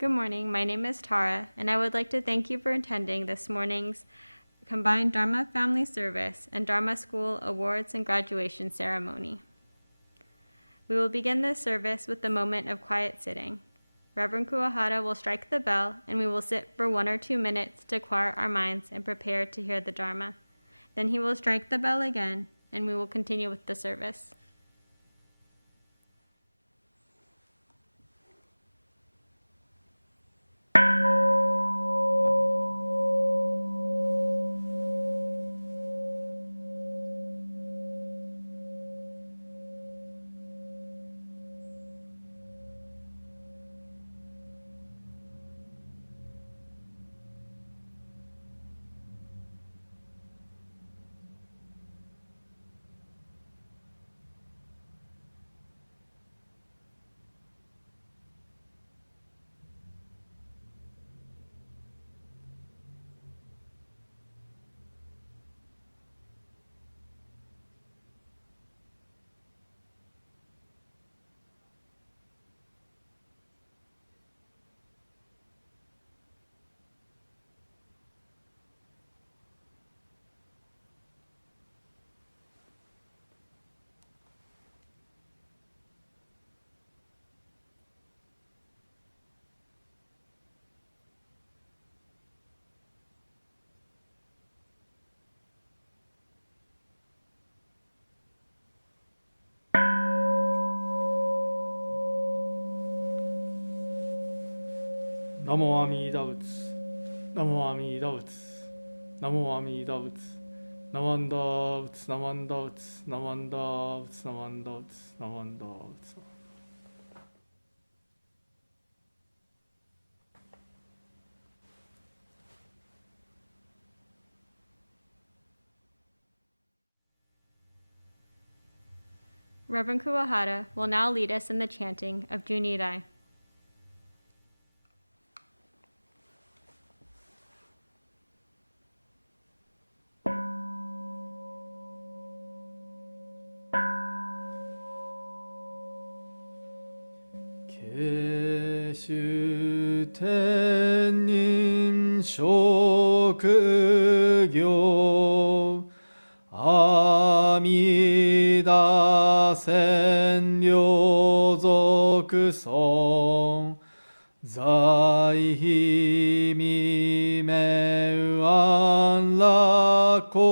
Good morning. My name is Tara, and I would like to thank you for attending this morning's combined Dharma Family Service and Dharma School Awards and Graduation Ceremony. We will begin this service with a moment of quiet sitting. Reverend Kuwahara will strike the bell, and we will sit for 1 or 2 minutes to quiet our minds and prepare to hear the Dharma. Then he will strike the bell again, and we will continue with the service. Namo Amida Butsu, Namo Amida Butsu, Namo Amida Butsu, Namanda Butsu, Namanda Butsu, Namanda Butsu, Namanda Butsu, Namanda Butsu. Reverend Kuwahara will now lead us in the chanting of Junirai. Keshu Tennin Shokugyo Amida Senryo Zoku Son Zai Hi Mimeu An Rakko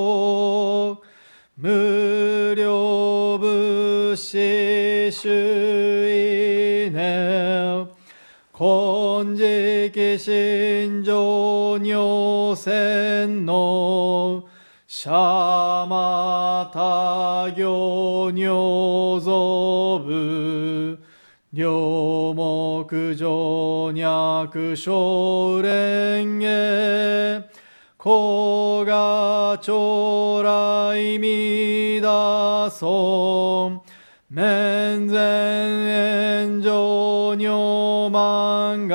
Muryo Bushi Shui Ne Konjiki Shinjo Nyo Sen no Shamata Gyo Nyo Zobu Nyomoku Jo Nyaku Shoren Ge Koga Chorai Mida Son Menzen Enjo Nyomangat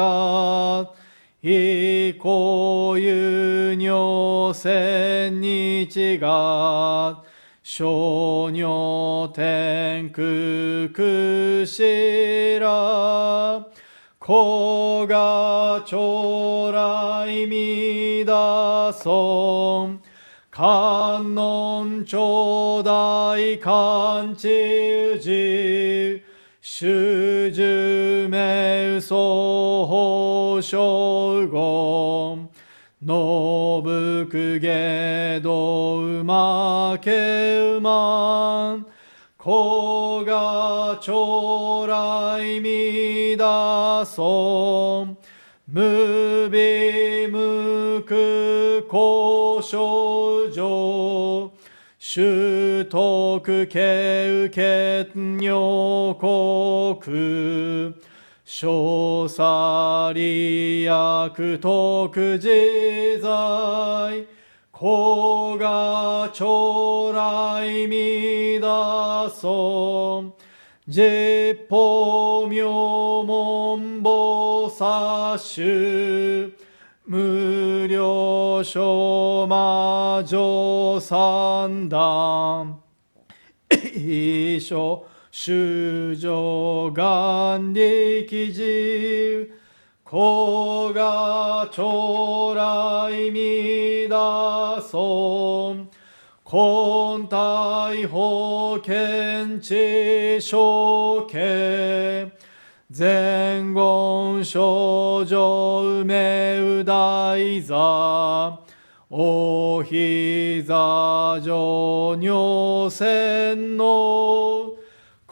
Iko Yu Nyo Sen Nichigat Shonyo Tenku Kushira Koga Chorai Mida Son Kannon Chodai Kanchi Uji Shuju Me Uso Shogon Nobuku Gedo Umake Uman Koga Chorai Mida Son Mubi Muku Kosho Jo Shutoku Keuket Nyokoku Shosari Yaku Toku Jizai Koga Chorai Mida Son Jippo Myomon Bosashu Muryo Shomajo Sandan Isho Shujo Gan Rikiji 子が将来みだそう根体保健知承継前言症状梅う大座お膝上尿線の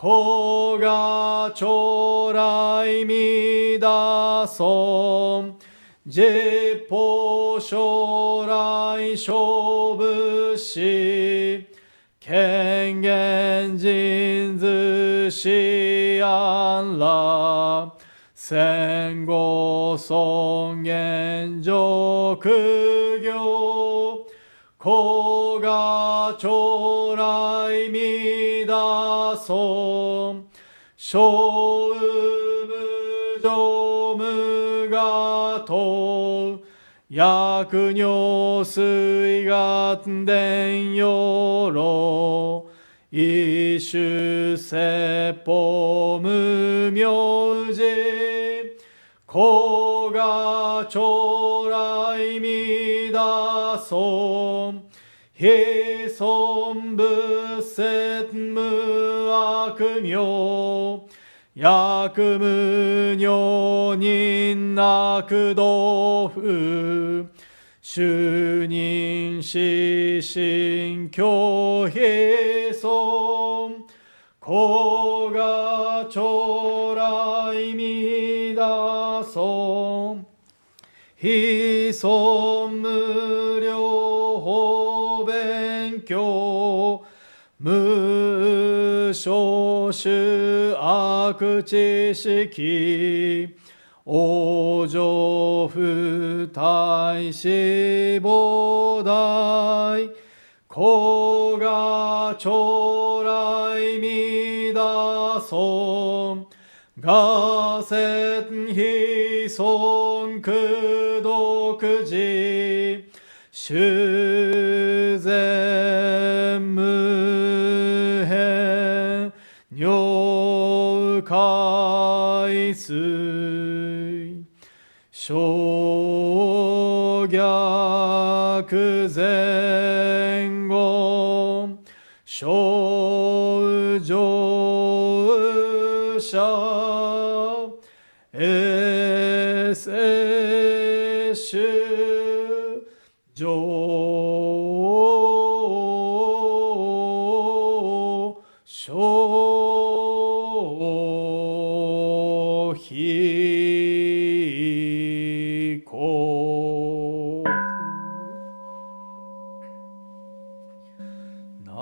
子が将来みだそう実法将来勝負し権限人図し安ら戦後尊厳俗業子が将来みだそう小無常無我と薬尿水眼伝よろ一種説法無名寺子が将来みだそう非尊仏説無悪名薬無女人悪道夫主任死神教悲尊子が将来みだそう非尊無量法勉強無少種悪知識往生不体死亡大子が将来みだそう我説非尊苦毒寺修善無変尿海水小逆前後小上者エセシュ上小非国ナ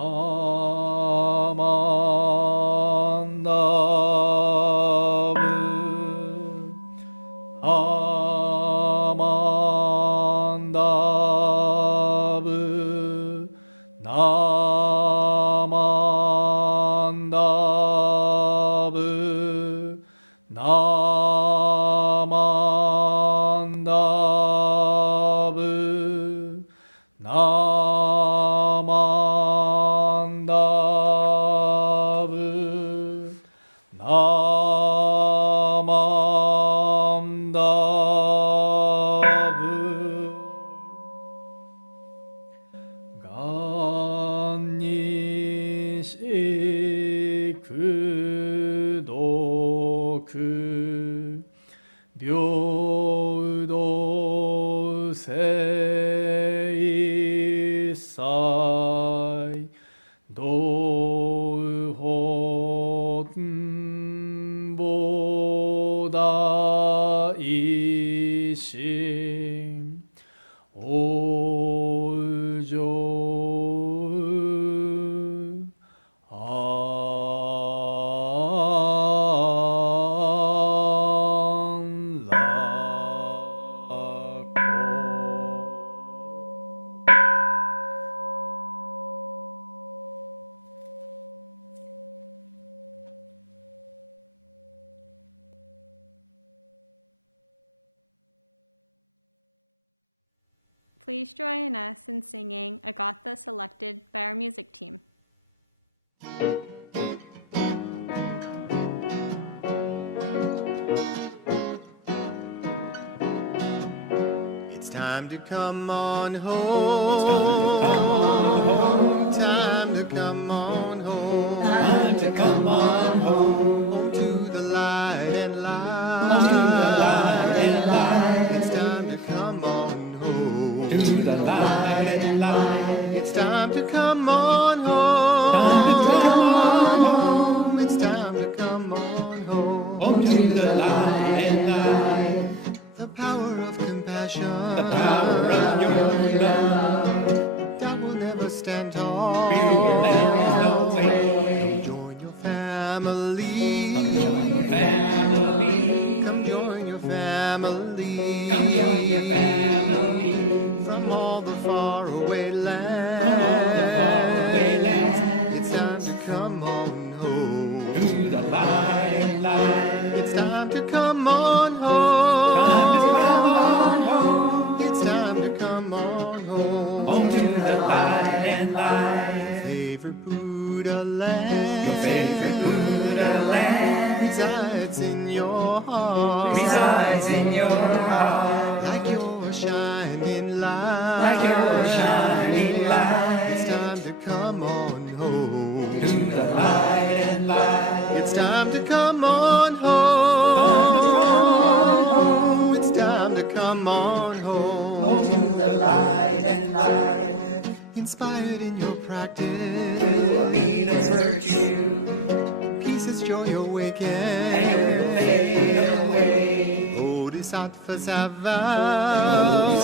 マンダブアマンダブナマンダブナマンダブナマンダブナマンダブがんにしくどく平等性一切道法菩提心往生安楽 Please join us in singing Agatha selected by our music team. time to come on home. Time to come on home. Time to come on home. To the light and light. To the light and light. It's time to come on home. To the light and light. It's time to come on home. Time to come on home. It's time to come on home. To the light and light. The power of compassion, the power of your love, that will never stand tall. Join your family, join your family, come join your family, come join your family, from all the faraway lands, from all the faraway lands. It's time to come on home, to the light and light. It's time to come on home. Come on home, to the light and light. Favorite Buddha land, your favorite Buddha land resides in your heart, resides in your heart. Like your shining light, like your shining light. It's time to come on home, to the light and light. It's time to come on home, time to come on home. It's time to come on home. Light and light, inspired in your practice, through obedience, virtue, peace is joy awaken, and will fade away. Bodhisattvas have vowed,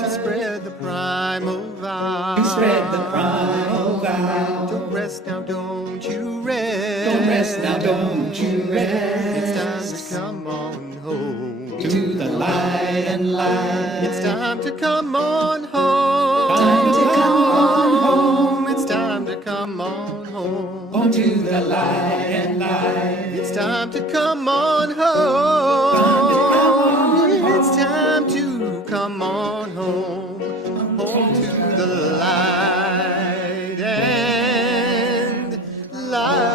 to spread the primal vow, to spread the primal vow. Don't rest now, don't you rest, don't rest now, don't you rest. It's time to come on home, to the light and light. It's time to come on home. Time to come on home. It's time to come on home. To the light and light. It's time to come on home. It's time to come on home. To the light and light.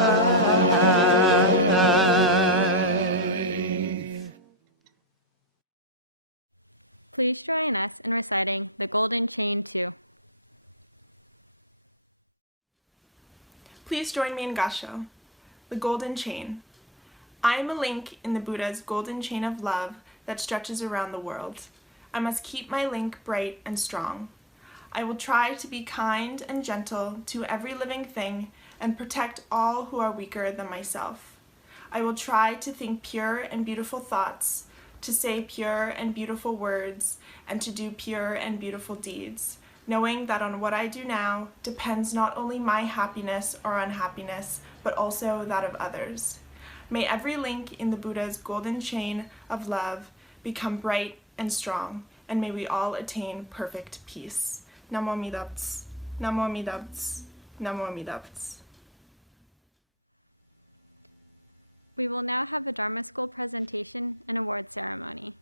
Please join us in reciting the Golden Chain 2. Please join me in Gassho. The Golden Chain. I am a link in the Buddha's golden chain of love that stretches around the world. I must keep my link bright and strong. I will try to be kind and gentle to every living thing and protect all who are weaker than myself. I will try to think pure and beautiful thoughts, to say pure and beautiful words, and to do pure and beautiful deeds, knowing that on what I do now depends not only my happiness or unhappiness, but also that of others. May every link in the Buddha's golden chain of love become bright and strong, and may we all attain perfect peace. Namo Amida Butsu, Namo Amida Butsu, Namo Amida Butsu. We will now have a Dharma School presentation and award ceremony.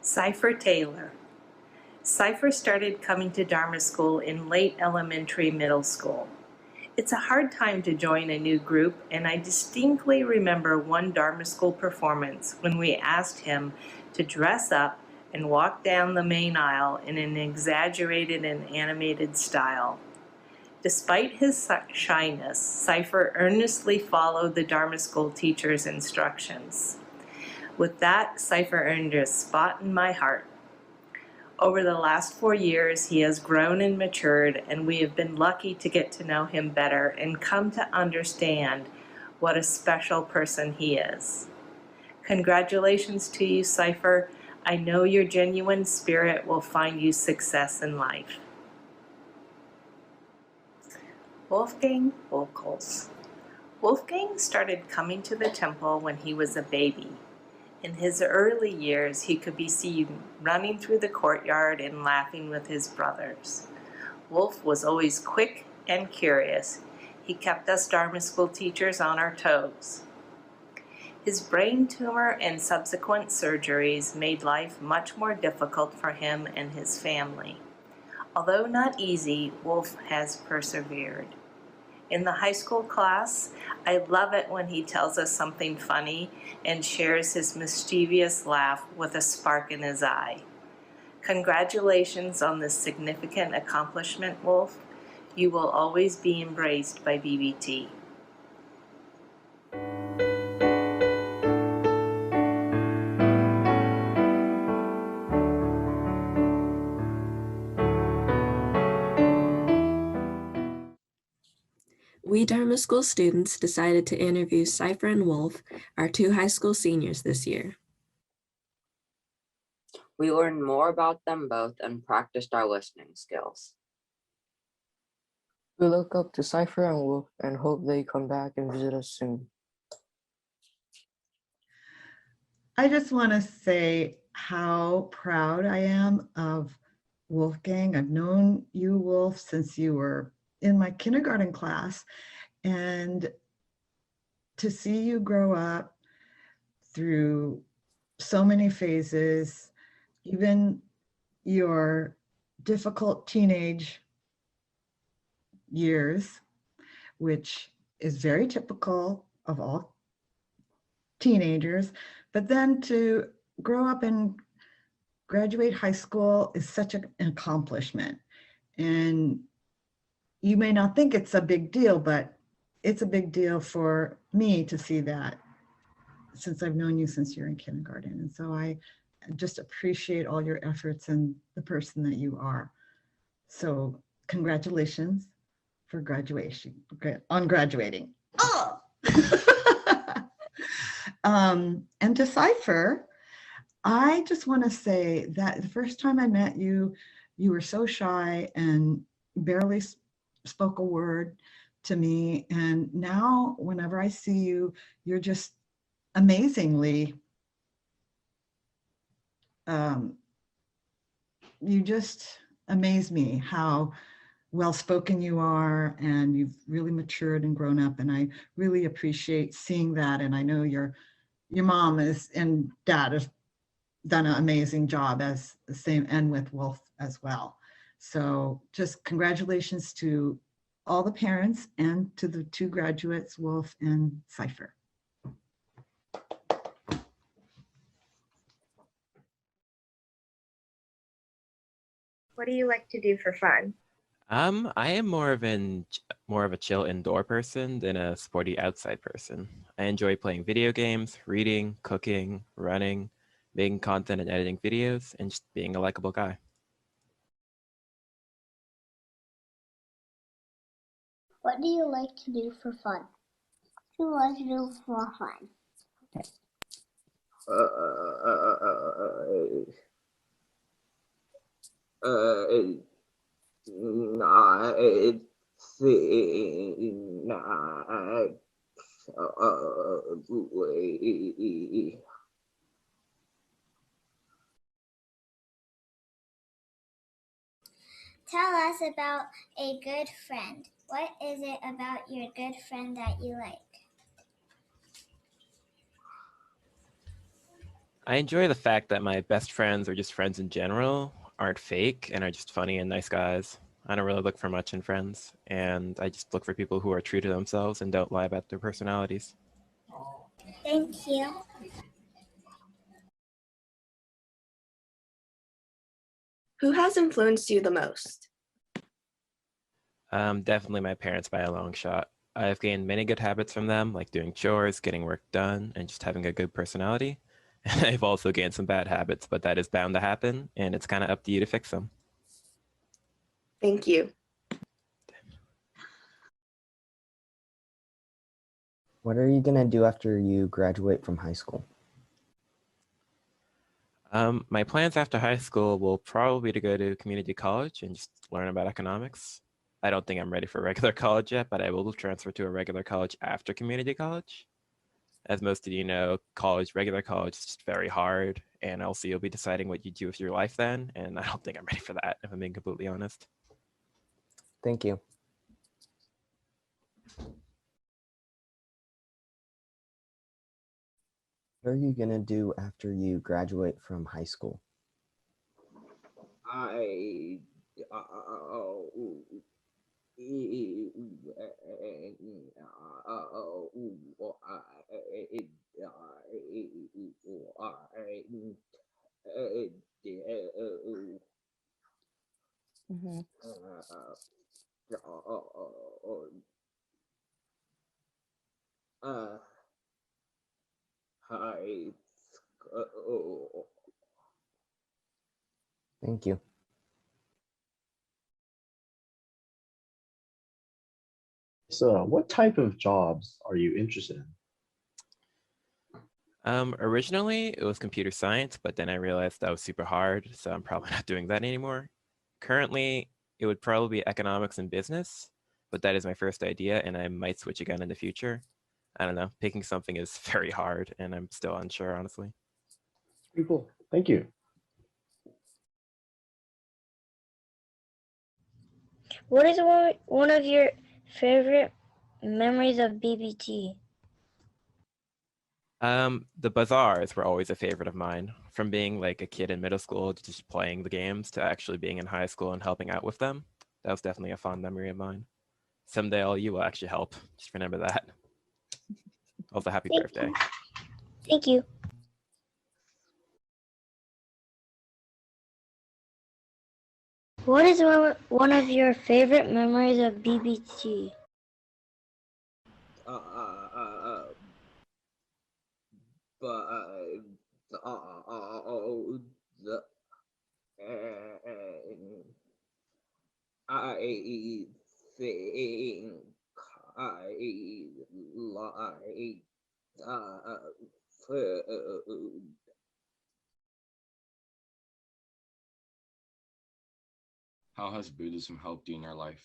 Cypher Taylor. Cypher started coming to Dharma School in late elementary middle school. It's a hard time to join a new group, and I distinctly remember one Dharma School performance when we asked him to dress up and walk down the main aisle in an exaggerated and animated style. Despite his shyness, Cypher earnestly followed the Dharma School teacher's instructions. With that, Cypher earned a spot in my heart. Over the last 4 years, he has grown and matured, and we have been lucky to get to know him better and come to understand what a special person he is. Congratulations to you, Cypher. I know your genuine spirit will find you success in life. Wolfgang Vocals. Wolfgang started coming to the temple when he was a baby. In his early years, he could be seen running through the courtyard and laughing with his brothers. Wolf was always quick and curious. He kept us Dharma School teachers on our toes. His brain tumor and subsequent surgeries made life much more difficult for him and his family. Although not easy, Wolf has persevered. In the high school class, I love it when he tells us something funny and shares his mischievous laugh with a spark in his eye. Congratulations on this significant accomplishment, Wolf. You will always be embraced by BBT. We Dharma School students decided to interview Cypher and Wolf, our 2 high school seniors this year. We learned more about them both and practiced our listening skills. We look up to Cypher and Wolf and hope they come back and visit us soon. I just want to say how proud I am of Wolfgang. I've known you, Wolf, since you were in my kindergarten class, and to see you grow up through so many phases, even your difficult teenage years, which is very typical of all teenagers, but then to grow up and graduate high school is such an accomplishment. And you may not think it's a big deal, but it's a big deal for me to see that, since I've known you since you're in kindergarten. And so I just appreciate all your efforts and the person that you are. So congratulations for graduation, on graduating. Oh! And to Cypher, I just want to say that the first time I met you, you were so shy and barely spoke a word to me. And now whenever I see you, you're just amazingly, you just amaze me how well-spoken you are, and you've really matured and grown up. And I really appreciate seeing that. And I know your mom is and dad have done an amazing job as the same, and with Wolf as well. So just congratulations to all the parents and to the 2 graduates, Wolf and Cypher. What do you like to do for fun? I am more of a chill indoor person than a sporty outside person. I enjoy playing video games, reading, cooking, running, making content and editing videos, and just being a likable guy. What do you like to do for fun? What do you like to do for fun? Tell us about a good friend. What is it about your good friend that you like? I enjoy the fact that my best friends, or just friends in general, aren't fake and are just funny and nice guys. I don't really look for much in friends, and I just look for people who are true to themselves and don't lie about their personalities. Thank you. Who has influenced you the most? Definitely my parents by a long shot. I've gained many good habits from them, like doing chores, getting work done, and just having a good personality. I've also gained some bad habits, but that is bound to happen, and it's kind of up to you to fix them. Thank you. What are you going to do after you graduate from high school? My plans after high school will probably be to go to community college and just learn about economics. I don't think I'm ready for regular college yet, but I will transfer to a regular college after community college. As most of you know, regular college is just very hard, and also you'll be deciding what you do with your life then, and I don't think I'm ready for that, if I'm being completely honest. Thank you. What are you going to do after you graduate from high school? Mhm. Thank you. So, what type of jobs are you interested in? Originally, it was computer science, but then I realized that was super hard, so I'm probably not doing that anymore. Currently, it would probably be economics and business, but that is my first idea, and I might switch again in the future. I don't know. Picking something is very hard, and I'm still unsure, honestly. Pretty cool. Thank you. What is one of your favorite memories of BBT? The bazaars were always a favorite of mine. From being like a kid in middle school to just playing the games to actually being in high school and helping out with them. That was definitely a fond memory of mine. Someday all you will actually help. Just remember that. Also, happy birthday. Thank you. What is one of your favorite memories of BBT? How has Buddhism helped you in your life?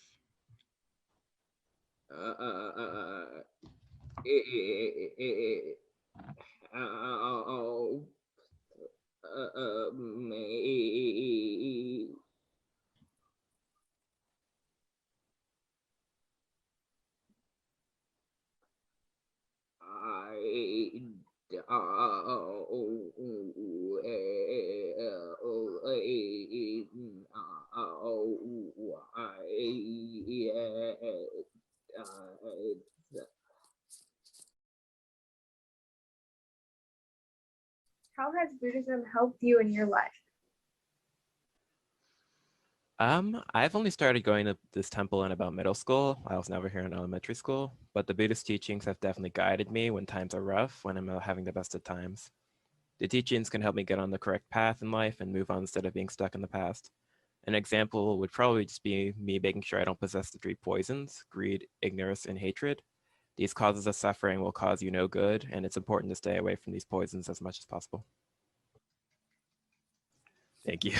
How has Buddhism helped you in your life? I've only started going to this temple in about middle school. I was never here in elementary school, but the Buddhist teachings have definitely guided me when times are rough, when I'm having the best of times. The teachings can help me get on the correct path in life and move on instead of being stuck in the past. An example would probably just be me making sure I don't possess the 3 poisons: greed, ignorance, and hatred. These causes of suffering will cause you no good, and it's important to stay away from these poisons as much as possible. Thank you.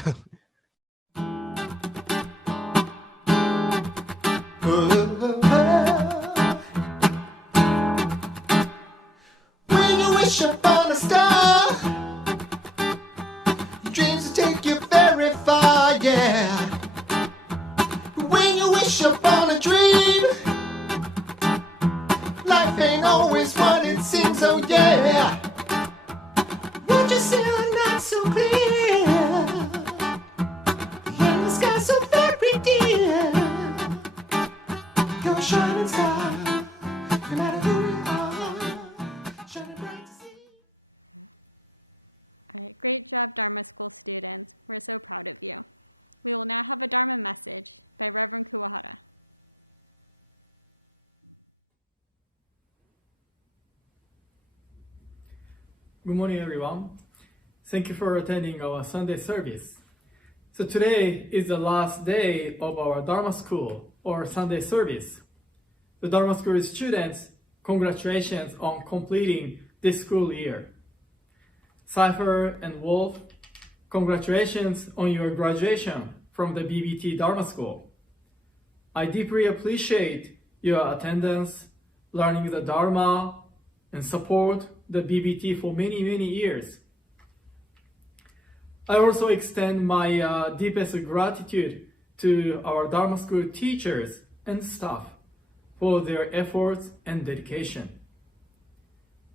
When you wish upon a star, dreams will take you very far, yeah. When you wish upon a dream, life ain't always what it seems, oh yeah. Won't you see the night so clear, and the sky so very dear? You're a shining star, no matter who you are, shining bright to see. All right, great job, Dharma School students. We're so proud of you. We will now have a Dharma message by Reverend Kuwahara. Good morning, everyone. Thank you for attending our Sunday service. So today is the last day of our Dharma School or Sunday service. The Dharma School students, congratulations on completing this school year. Cypher and Wolf, congratulations on your graduation from the BBT Dharma School. I deeply appreciate your attendance, learning the Dharma, and support the BBT for many, many years. I also extend my deepest gratitude to our Dharma School teachers and staff for their efforts and dedication.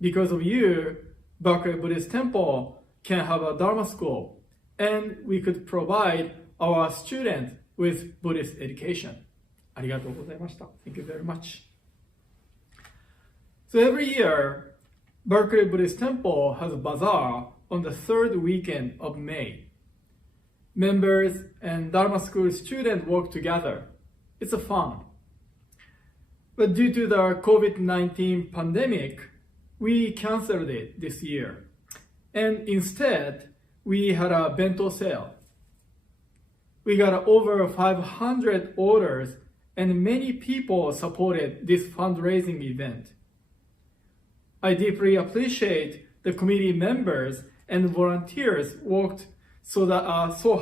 Because of you, Berkeley Buddhist Temple can have a Dharma school, and we could provide our students with Buddhist education. ありがとうございました. Thank you very much. So every year, Berkeley Buddhist Temple has a bazaar on the third weekend of May. Members and Dharma school students work together. It's a fun. But due to the COVID-19 pandemic, we canceled it this year. And instead, we had a bento sale. We got over 500 orders and many people supported this fundraising event. I deeply appreciate the committee members and volunteers worked so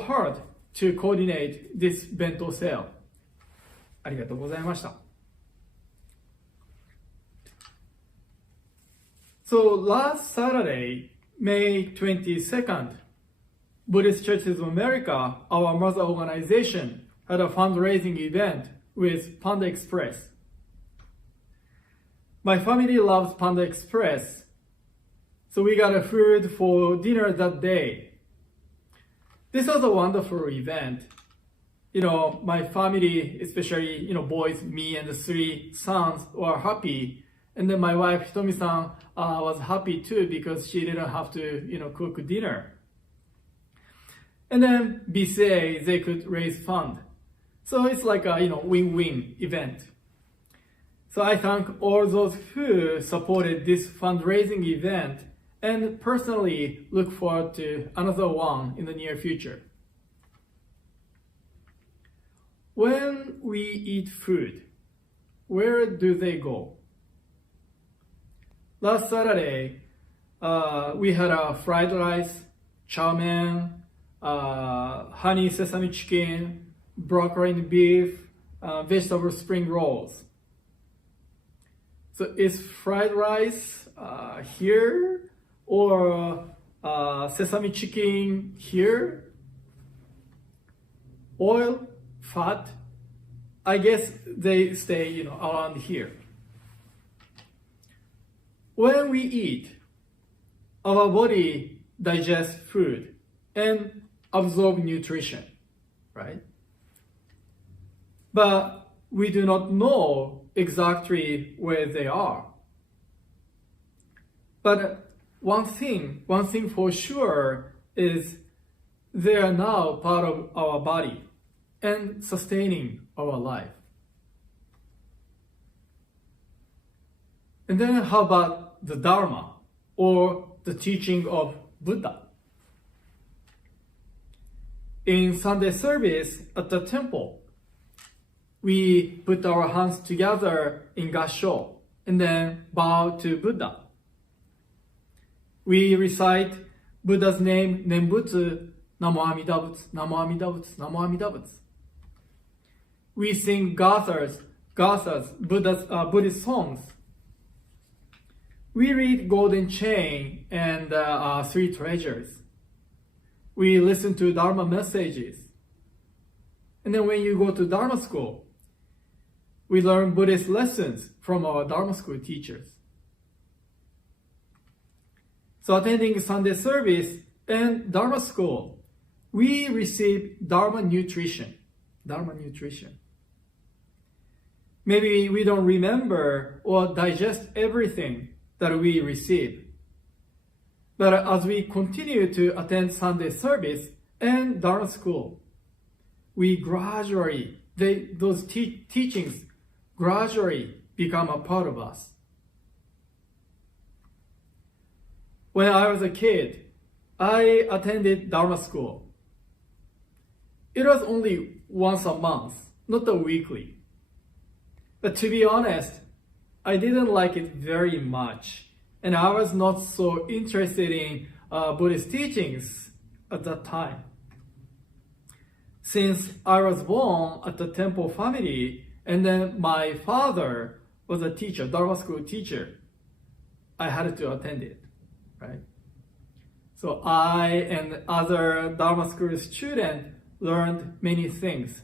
hard to coordinate this bento sale. ありがとうございました. So last Saturday, May 22nd, Buddhist Churches of America, our mother organization, had a fundraising event with Panda Express. My family loves Panda Express, so we got a food for dinner that day. This was a wonderful event. You know, my family, especially, you know, boys, me and the 3 sons were happy. And then my wife, Hitomi-san, was happy too because she didn't have to, you know, cook dinner. And then BCA, they could raise fund. So it's like a, you know, win-win event. So I thank all those who supported this fundraising event and personally look forward to another one in the near future. When we eat food, where do they go? Last Saturday, we had a fried rice, chow mein, honey sesame chicken, broccoli and beef, vegetable spring rolls. So is fried rice here or sesame chicken here? Oil, fat, I guess they stay, you know, around here. When we eat, our body digests food and absorbs nutrition, right? But we do not know exactly where they are. But one thing for sure is they are now part of our body and sustaining our life. And then how about the Dharma or the teaching of Buddha? In Sunday service at the temple, we put our hands together in gassho and then bow to Buddha. We recite Buddha's name, Nembutsu, Namo Amida Butsu, Namo Amida Butsu, Namo Amida Butsu. We sing gathas, Buddhist songs. We read Golden Chain and 3 Treasures. We listen to Dharma messages. And then when you go to Dharma school, we learn Buddhist lessons from our Dharma school teachers. So attending Sunday service and Dharma school, we receive Dharma nutrition. Dharma nutrition. Maybe we don't remember or digest everything that we receive. But as we continue to attend Sunday service and Dharma school, we gradually, those teachings gradually become a part of us. When I was a kid, I attended Dharma school. It was only once a month, not a weekly. But to be honest, I didn't like it very much, and I was not so interested in Buddhist teachings at that time. Since I was born at the temple family, and then my father was a teacher, Dharma school teacher, I had to attend it, right? So I and other Dharma school students learned many things,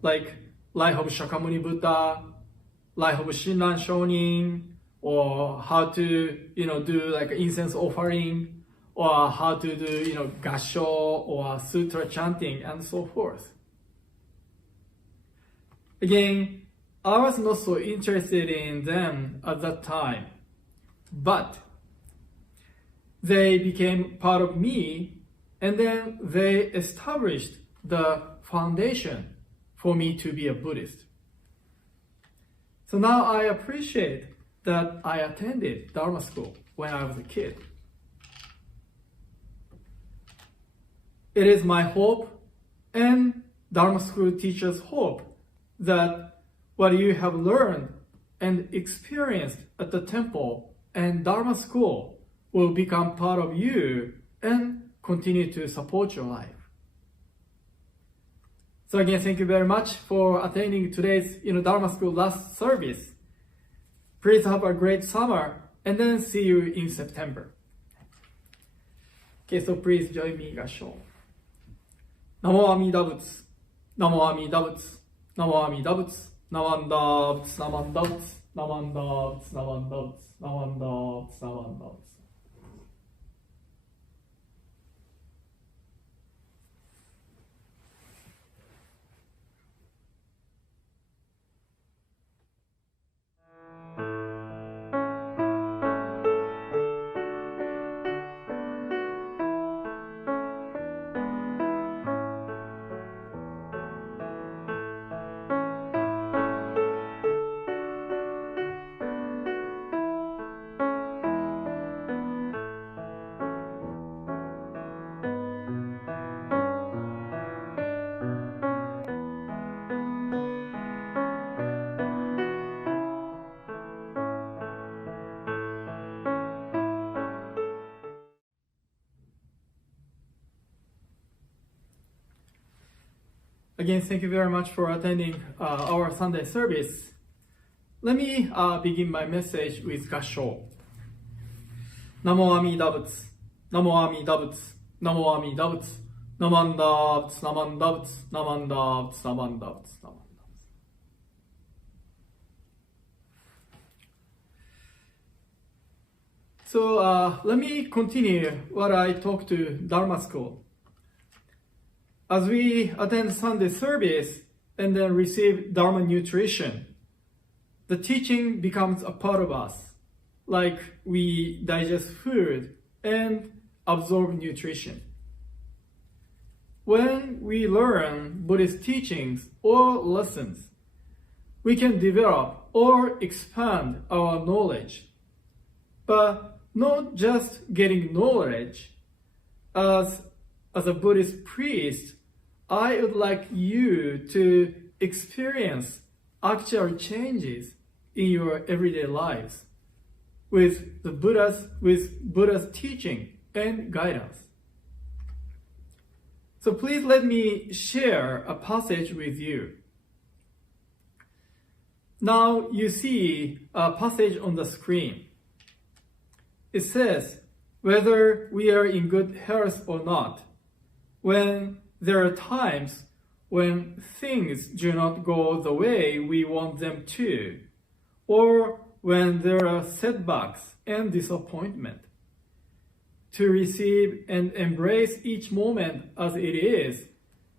like life of Shakyamuni Buddha, life of Shinran Shonin, or how to, do like incense offering, or how to do, gasho or sutra chanting and so forth. Again, I was not so interested in them at that time, but they became part of me, and then they established the foundation for me to be a Buddhist. So now I appreciate that I attended Dharma school when I was a kid. It is my hope and Dharma school teachers' hope that what you have learned and experienced at the temple and Dharma school will become part of you and continue to support your life. So again, thank you very much for attending today's Dharma school last service. Please have a great summer and then see you in September. Okay, so please join me in Gasho. Namo Amida Butsu, Namo Amida Butsu, Namo Amida Butsu, Namanda Butsu, Namanda Butsu, Namanda Butsu, Namanda Butsu, Namanda Butsu, Namanda Butsu. Again, thank you very much for attending our Sunday service. Let me begin my message with Gasho. Namo Amida Butsu, Namo Amida Butsu, Namo Amida Butsu, Namanda Butsu, Namanda Butsu, Namanda Butsu, Namanda Butsu, Namanda Butsu. So let me continue what I talked to Dharma school. As we attend Sunday service and then receive Dharma nutrition, the teaching becomes a part of us, like we digest food and absorb nutrition. When we learn Buddhist teachings or lessons, we can develop or expand our knowledge, but not just getting knowledge. As a Buddhist priest, I would like you to experience actual changes in your everyday lives with Buddha's teaching and guidance. So please let me share a passage with you. Now you see a passage on the screen. It says, whether we are in good health or not, when there are times when things do not go the way we want them to, or when there are setbacks and disappointment, to receive and embrace each moment as it is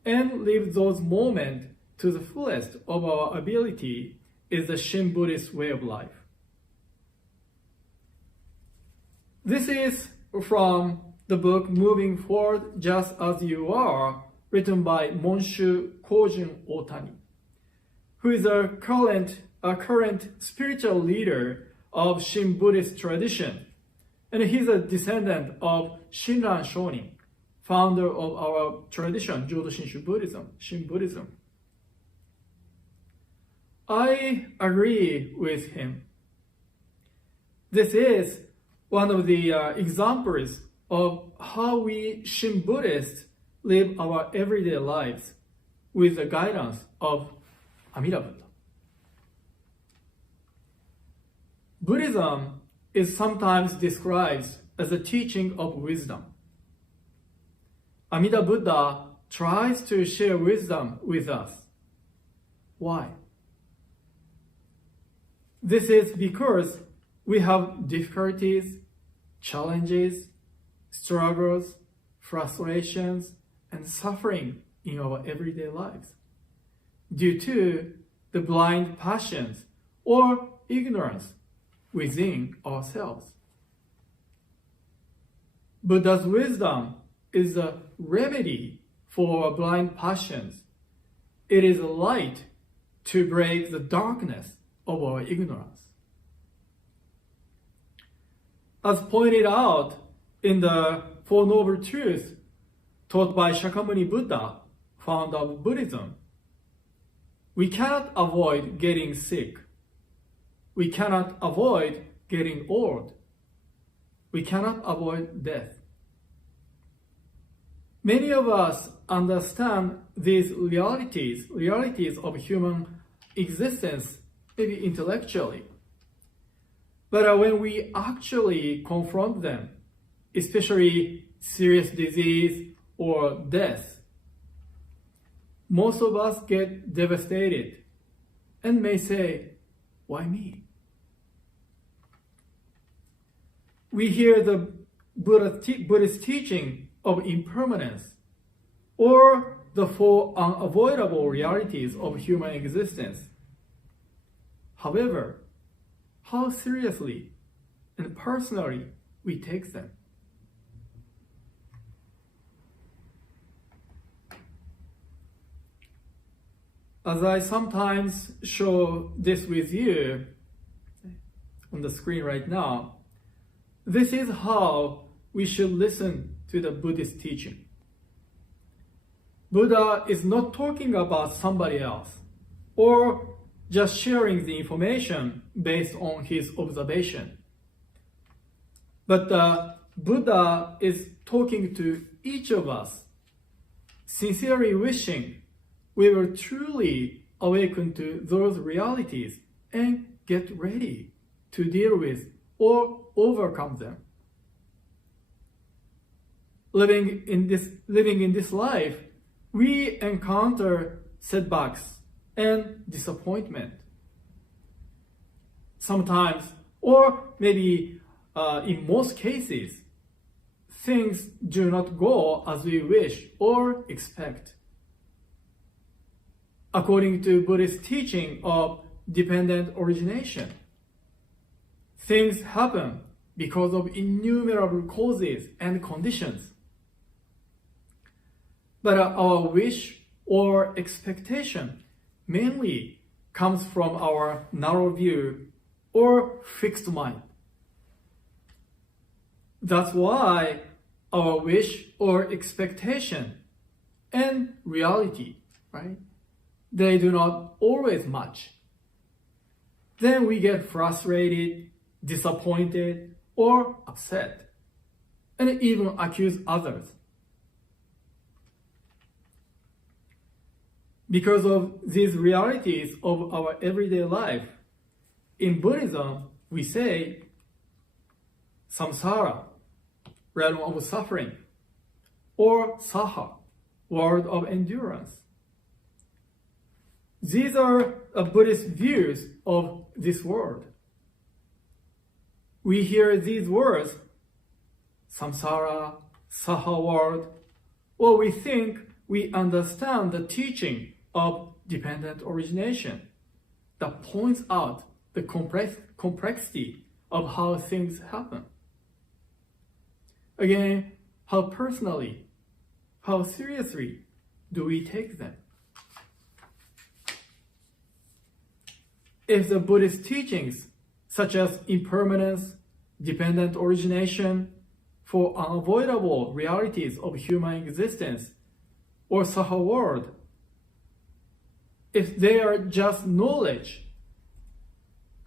and live those moments to the fullest of our ability is the Shin Buddhist way of life. This is from the book Moving Forward Just As You Are, written by Monshu Kojun Otani, who is a current spiritual leader of Shin Buddhist tradition, and he's a descendant of Shinran Shonin, founder of our tradition, Jodo Shinshu Buddhism, Shin Buddhism. I agree with him. This is one of the examples of how we Shin Buddhists live our everyday lives with the guidance of Amida Buddha. Buddhism is sometimes described as a teaching of wisdom. Amida Buddha tries to share wisdom with us. Why? This is because we have difficulties, challenges, struggles, frustrations, and suffering in our everyday lives due to the blind passions or ignorance within ourselves. Buddha's wisdom is a remedy for our blind passions. It is a light to break the darkness of our ignorance. As pointed out in the Four Noble Truths taught by Shakyamuni Buddha, founder of Buddhism, we cannot avoid getting sick. We cannot avoid getting old. We cannot avoid death. Many of us understand these realities of human existence, maybe intellectually. But when we actually confront them, especially serious disease or death, most of us get devastated and may say, why me? We hear the Buddhist teaching of impermanence or the four unavoidable realities of human existence. However, how seriously and personally we take them. As I sometimes show this with you on the screen right now, this is how we should listen to the Buddhist teaching. Buddha is not talking about somebody else or just sharing the information based on his observation. But Buddha is talking to each of us, sincerely wishing we will truly awaken to those realities and get ready to deal with or overcome them. Living in this life, we encounter setbacks and disappointment. Sometimes, or maybe in most cases, things do not go as we wish or expect. According to Buddhist teaching of dependent origination, things happen because of innumerable causes and conditions. But our wish or expectation mainly comes from our narrow view or fixed mind. That's why our wish or expectation and reality, right? They do not always match. Then we get frustrated, disappointed, or upset, and even accuse others. Because of these realities of our everyday life, in Buddhism, we say samsara, realm of suffering, or saha, world of endurance. These are Buddhist views of this world. We hear these words, samsara, saha world, or we think we understand the teaching of dependent origination that points out the complexity of how things happen. Again, how personally, how seriously do we take them? If the Buddhist teachings, such as impermanence, dependent origination, for unavoidable realities of human existence, or Saha world, if they are just knowledge,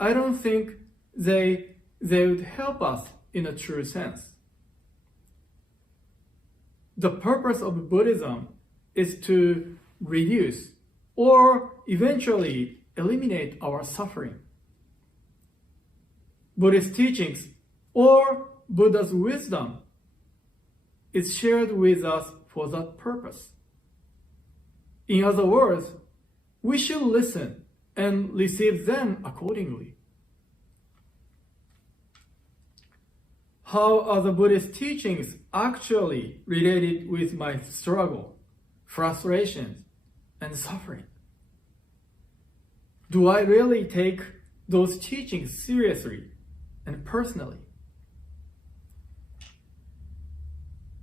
I don't think they would help us in a true sense. The purpose of Buddhism is to reduce or eventually eliminate our suffering. Buddhist teachings or Buddha's wisdom is shared with us for that purpose. In other words, we should listen and receive them accordingly. how are the Buddhist teachings actually related with my struggle, frustrations, and suffering? Do I really take those teachings seriously and personally?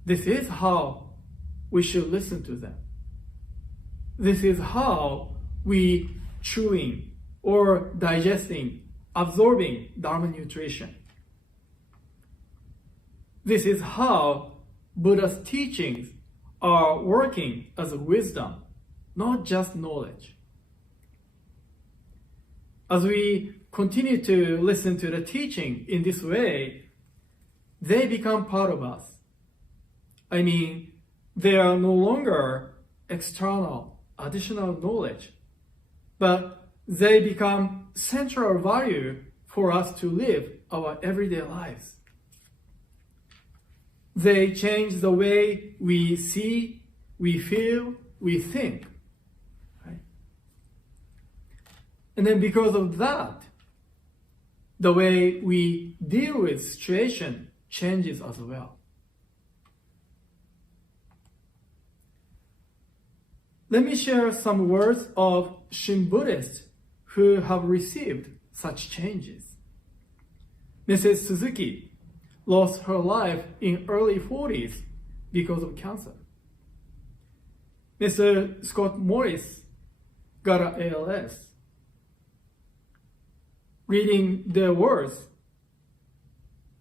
This is how we should listen to them. This is how we chewing or digesting, absorbing Dharma nutrition. This is how Buddha's teachings are working as wisdom, not just knowledge. As we continue to listen to the teaching in this way, they become part of us. I mean, they are no longer external, additional knowledge, but they become central value for us to live our everyday lives. They change the way we see, we feel, we think. Right? And then because of that, the way we deal with situation changes as well. Let me share some words of Shin Buddhists who have received such changes. Mrs. Suzuki lost her life in early 40s because of cancer. Mr. Scott Morris got an ALS. Reading their words,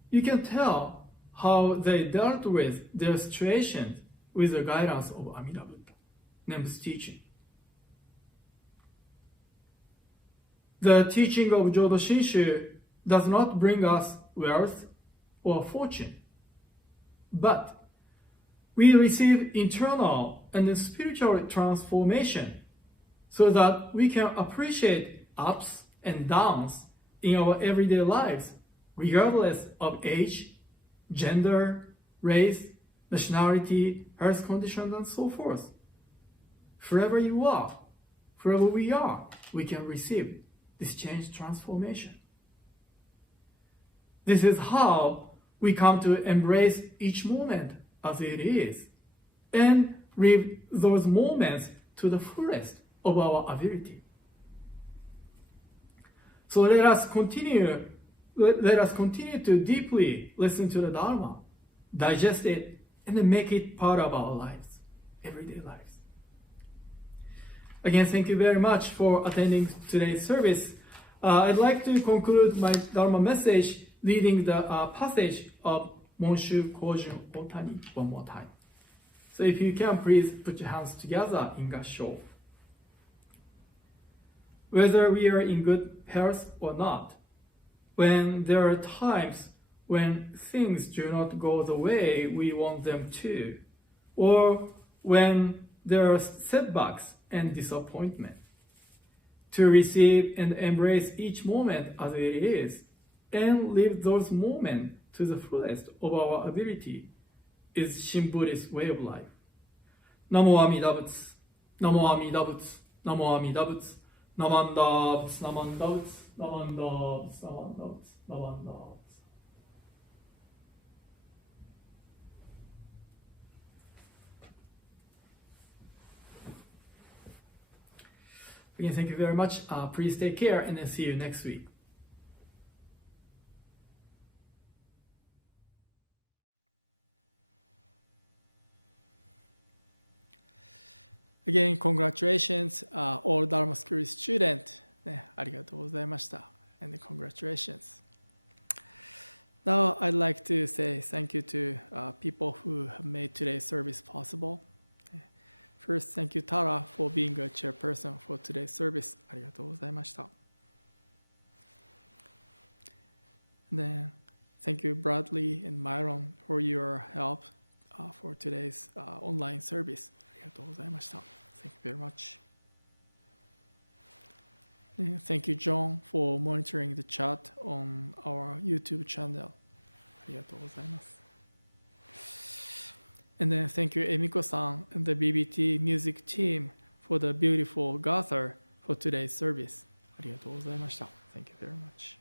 you can tell how they dealt with their situations with the guidance of Amida Buddha, Nem's teaching. The teaching of Jodo Shinshu does not bring us wealth or fortune, but we receive internal and spiritual transformation so that we can appreciate ups and downs in our everyday lives, regardless of age, gender, race, nationality, health conditions, and so forth. Wherever you are, wherever we are, we can receive this change transformation. This is how we come to embrace each moment as it is and live those moments to the fullest of our ability. So let us continue to deeply listen to the Dharma, digest it, and then make it part of our lives, everyday lives. Again, thank you very much for attending today's service. I'd like to conclude my Dharma message reading the passage of Monshu Kojun Otani one more time. So if you can, please put your hands together in Gassho. Whether we are in good health or not, when there are times when things do not go the way we want them to, or when there are setbacks and disappointment, to receive and embrace each moment as it is and live those moments to the fullest of our ability is Shin Buddhist way of life. Namo Amida Butsu, Namo Amida Butsu, Namo Amida Butsu, Namanda Butsu, Namanda Butsu, Namanda Butsu, Namanda Butsu, Namanda Butsu. Again, thank you very much. Please take care and then see you next week. Again, congratulations, all Dharma School students. ありがとうございました。And congratulations. Now, I'd like to say thank you to people who have made today's service possible. First, thank you, Tara, for being a chairperson for today's service. ありがとうございました。And then, thank you, Bradley and Myron, for your help for today's online service. ありがとうございました。Thank you very much. And thank you, John, for monitoring the chat on our YouTube channel. ありがとうございます。And then thank you, Emiko-san and the BBT music team for the beautiful gather for today's service. ありがとうございました。Thank you very much.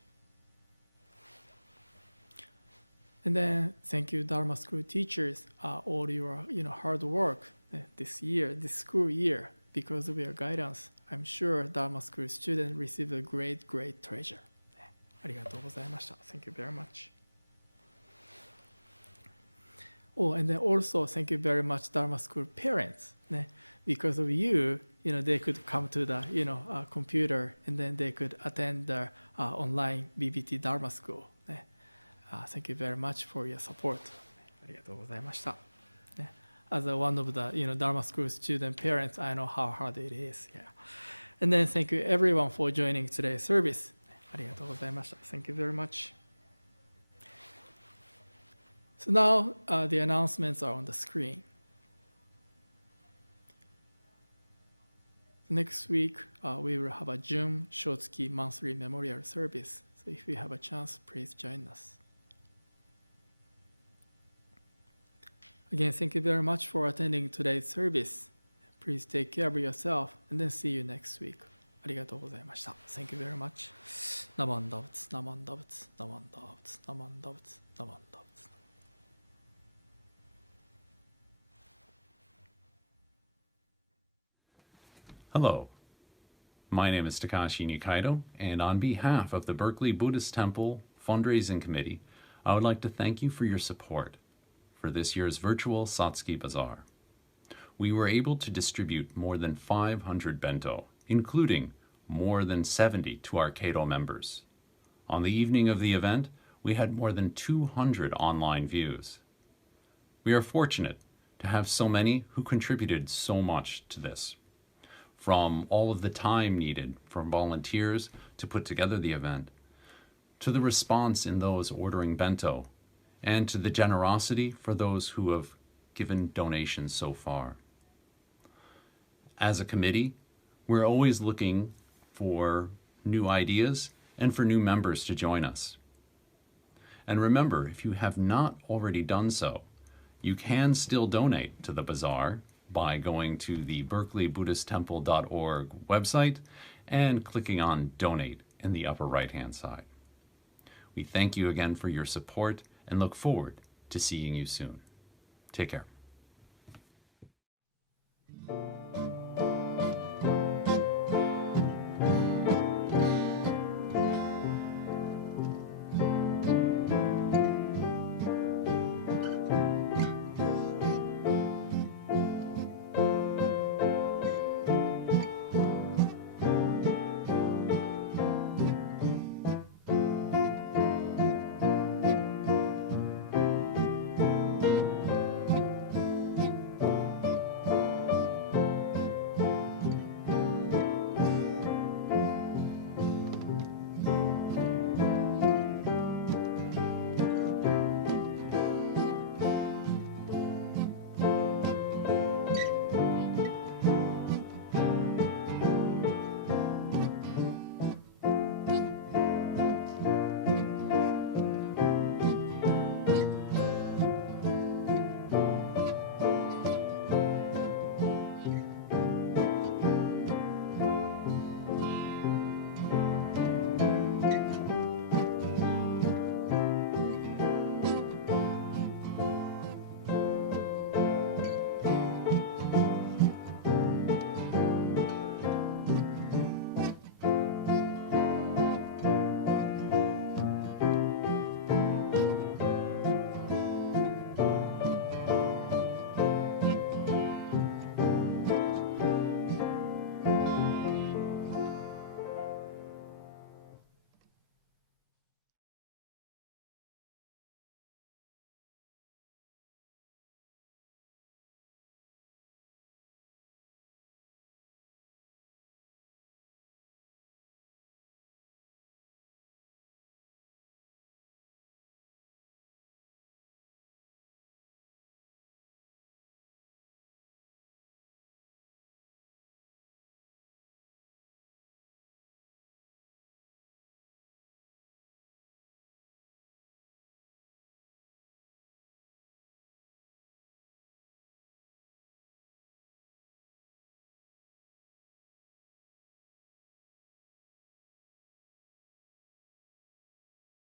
And then thank you, Dharma School teachers, all your hard work this year, this school year. Because of your guidance, I'm sure Dharma School students receive a great treasure. ありがとうございました。Thank you very much. Oh, and then also thank you very much, Dharma School parents. Because of you, they could come to the computer and then they could attend the online BBT Dharma School. Thank you very much for your support. ありがとうございました。As one of the Dharma School student parents, I know how hard it is. Yeah. And then thank you everyone for joining today's service. ありがとうございました。Thank you very much. So now the announcements are on the screen. Next week, we will have a June Shotsuki monthly memorial service. So if you have a chance, please join us. Again, thank you very much for attending today's service. Please take care of yourself and then see you next week. ありがとうございました。Thank you very much. ナマンダ仏、ナマンダ仏、ナマンダ仏、ナマンダ仏、ナマンダ仏。Hello, my name is Takashi Nikaido, and on behalf of the Berkeley Buddhist Temple Fundraising Committee, I would like to thank you for your support for this year's virtual Satsuki Bazaar. We were able to distribute more than 500 bento, including more than 70 to our Cato members. On the evening of the event, we had more than 200 online views. We are fortunate to have so many who contributed so much to this. From all of the time needed from volunteers to put together the event, to the response in those ordering bento, and to the generosity for those who have given donations so far. As a committee, we're always looking for new ideas and for new members to join us. And remember, if you have not already done so, you can still donate to the bazaar by going to the berkeleybuddhisttemple.org website and clicking on Donate in the upper right-hand side. We thank you again for your support and look forward to seeing you soon. Take care.